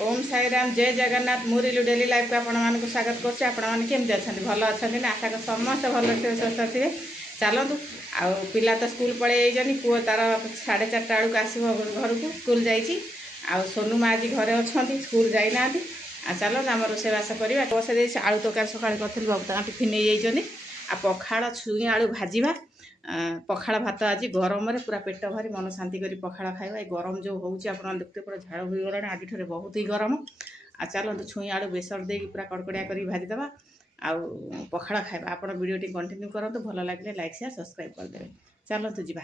ओम साई राम जय Jagannath मुरिलु daily life को आपण स्वागत करुच्चे। आपण मैंने केमती अच्छा भल अच्छा ना आशा कर समस्त भल थे स्वस्थ थे। चलतु आउ पिला तो स्कूल पलि पुओ तार 4:30 बेलू आसो घर को स्कूल जाइए। सोनू माँ आज घरे अच्छा स्कूल जाना। चलो आम रोषेबास करवा बसे आलू तरकारी सकाल करी बाबू टिफिन नहीं जाइए। पखाड़ छुई आलू भाजवा पखाड़ भात आज गरम पूरा पेट भारी मन शांति कर पखाड़ खाଇବା। गरम जो होची आपण देखते पूरा झाड़ हो गला आज ठरे बहुत ही गरम। चलते छुई आलू बेसर दे पूरा कड़कड़िया कर भाजीदे आउ पखाड़ खाଇବା। आप वीडियो टी कंटिन्यू करूँ भल लगे लाइक शेयर सब्सक्राइब करदे। चलतु जी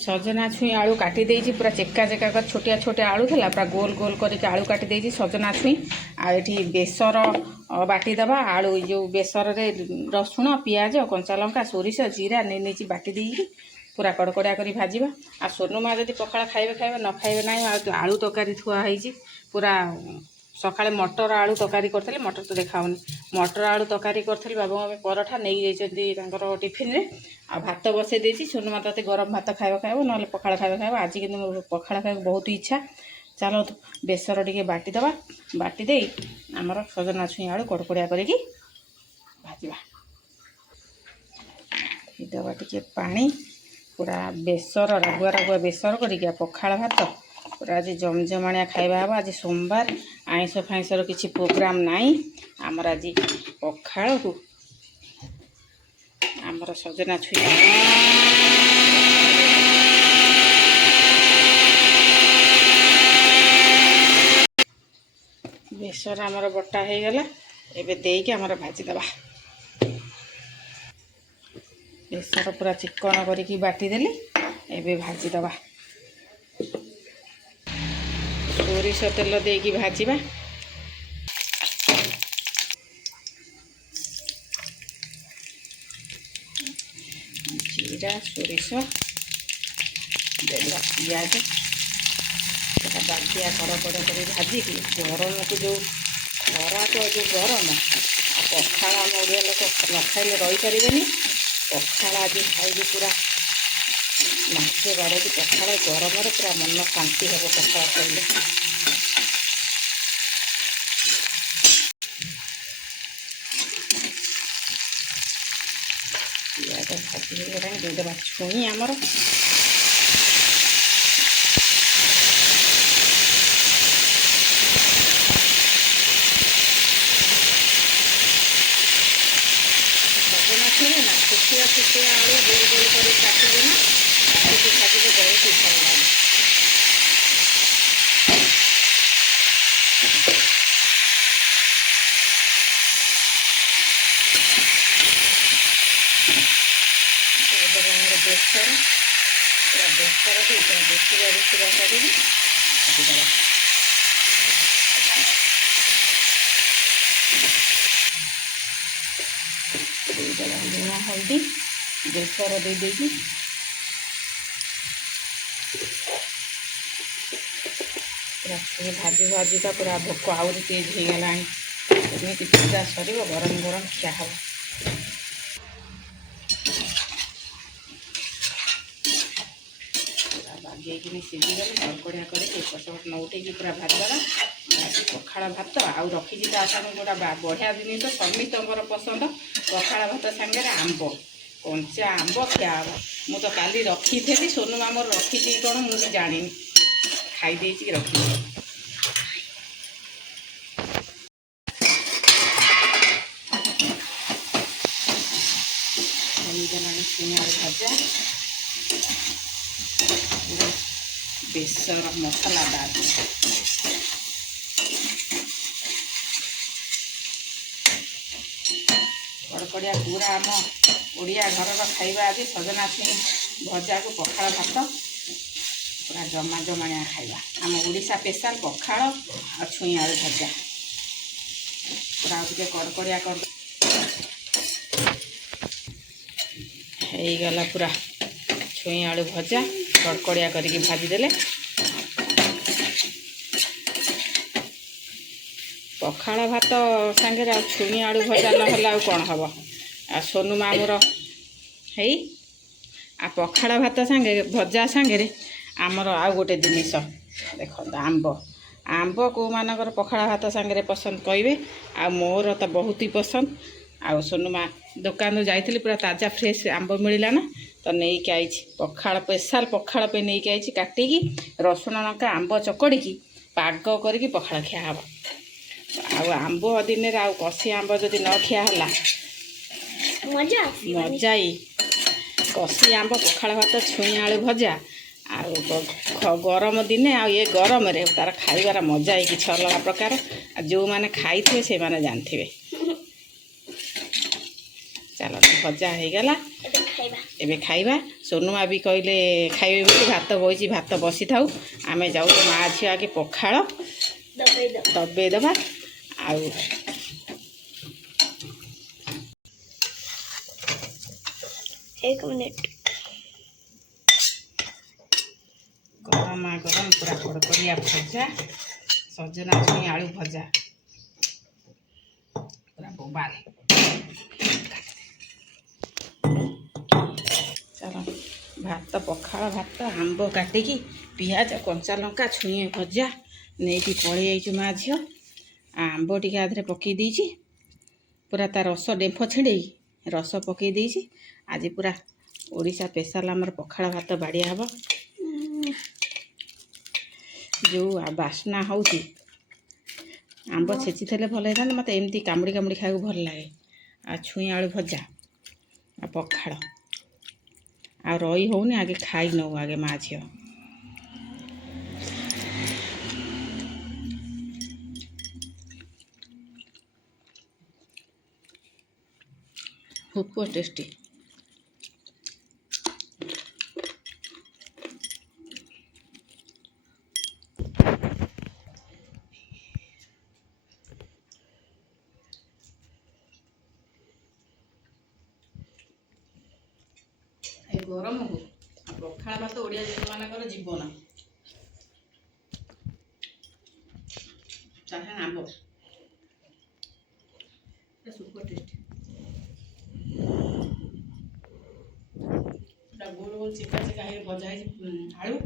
सजना छुई आलू काटी देजी पूरा चेका चेका कर छोटिया छोटिया आलू था पूरा गोल गोल करके आलू काटी देजी सजना छुई आठी बेसर बाटीदबा आलू जो बेसर रे रसुण पियाज कंचा लंका सोरिष जीरा नहीं बाटी देगी पूरा कड़कड़िया कर भाजवा। आ सोनू माँ जब पखाड़ खाइबे खाइबे न खाइबे ना आलू तरकारी थुआई पूरा सकाଳେ मटर आलू तरकारी करते मटर तो देखाऊनी मटर आलू तरकारी करी बाबू मम्मी पराठा नहीं जाइए टिफिन रे आ भात बसई देसी। सोनू माता गरम भात खाइब खाइब ना पखाड़ खाइब खाइब आज कि पखाड़ खाइब बहुत इच्छा। चलो बेसर टे बाटीदबा बाटी दे आमर सजना छुई आलू कड़कड़िया करी भाजवा दबा टे पानी पूरा बेसर रागुआ रागुआ बेसर कर पखाड़ भात पूरा आज जमजमाणिया खाଇବା हम। आज सोमवार आइंस फाइंसर किसी प्रोग्राम नाई आमर आज पखाड़ को आमर सजना छुई बेसर आमर बटा हो गला एबे देके आमर भाजीदबा बेसर पूरा चिकन करके बाटीदेली एबे भाजीदबा सोरिष तेल देकी भाजवा जीरा सोरिष देवा पियाज बाटिया कड़कड़ कर भाजिक गरम को जो खरा तो जो गरम पखाड़ आम ओडिया लोक न खाइले रही पारे पखाड़ आज खाइबे पूरा नाचे बाड़े पखाड़ गरम पूरा मन शांति हम पखाड़ खाइले। पियाज भाजी होगा देदेबा छुई आमर ना छुटिया छुटिया आलू गोल गोल कर काटिदेना भाजी बहुत ही भल लगे। बेसर पूरा बेसर बेसी बेसी कर लुण हल्दी बेसर दे देगी पूरा भाजी भाजी का पूरा भोक आउरी तेज हो गला पूजा सर गरम गरम खिया हम। बागेकि सीझीगले कड़कड़िया करपट नौटे पूरा भाजवा पखाड़ भात आउ रखी जोटा बढ़िया जिन समित पसंद पखाड़ भात सांगे आंब कंचा आंब खिया मु तो काली रखी थी सोनू मामर रखी कौन मुझे जानी खाई रखी भजा बेसर मसला दाल कड़कड़िया पूरा आम ओडिया घर खाइबा आज सजना छुई भजा को पखाड़ भात पूरा जमा जमाणिया खाइबा आम ओडिशा स्पेशल पखाड़ आ छुई आलू भजा पूरा टे कड़कड़िया कर गला पूरा छुई आलू भजा कड़कड़िया करके भाजीदेले पखाड़ भात सांगे आ छुई आलू भजा ना कौन हम आ सोनू मामूर है आ पखाड़ भात सांगे भजा सांगे आमर आउ गोटे जिनिस देख आंब आंब को मानकर पखाड़ा भात सांगे पसंद कहे आ मोर तो बहुत ही पसंद। आ सोनुमा दुकान जाइली पूरा ताजा फ्रेश आंब मिलला ना तो नहीं आई पखाड़ स्पेशल पखाड़ पे नहीं आई काटिकी रसुण लंका आंब चकड़ी पाग करके पखाड़ खिया हम। आंब दिन में आउ कषि आंब जदि न खिया है मजा कषि आंब पखाड़ भात छुई आलू भजा आ गरम दिने आ ये गरम रे तार खाइबार मजा ही किसी अलग प्रकार। जो मैंने खाई थे से माने जानते चलो भजा हो गला एबे खाइबा। सोनुमा भी कहले खाइबे बोली भात बइची भात बसी थाउ आमे जाऊ तो माँ झी आगे पखाड़ दबे दबा आउ एक मिनट गरम गरम पूरा कड़कड़िया भजा सजना छुई आलू भजा पूरा बोबाल। चलो भात पखाड़ भात आंब काटिकी पियाज कंचा लंका छुई भजा नहीं कि पलि जाइछु माँ झील आंब टी आधे पकई देछि पूरा ता रस डेम्फ छिड़े रस पकई देछि। आज पूरा ओडिशा स्पेशल आमर पखाड़ भात बाड़िया हम जो बास्ना होउछि आंब छेची थे भल होता मत एमती कामुड़ी कामुड़ी खाया भल लगे। आ छुई आलू भजा आ पखाड़ आ रही होनी आगे खाई नौ आगे माँ झील खूब टेस्टी। गरम को पखाड़ भात ओडिया मानकर जीवन आंब सुपर टेस्टी गोल गोल चिका चिका भजा आलू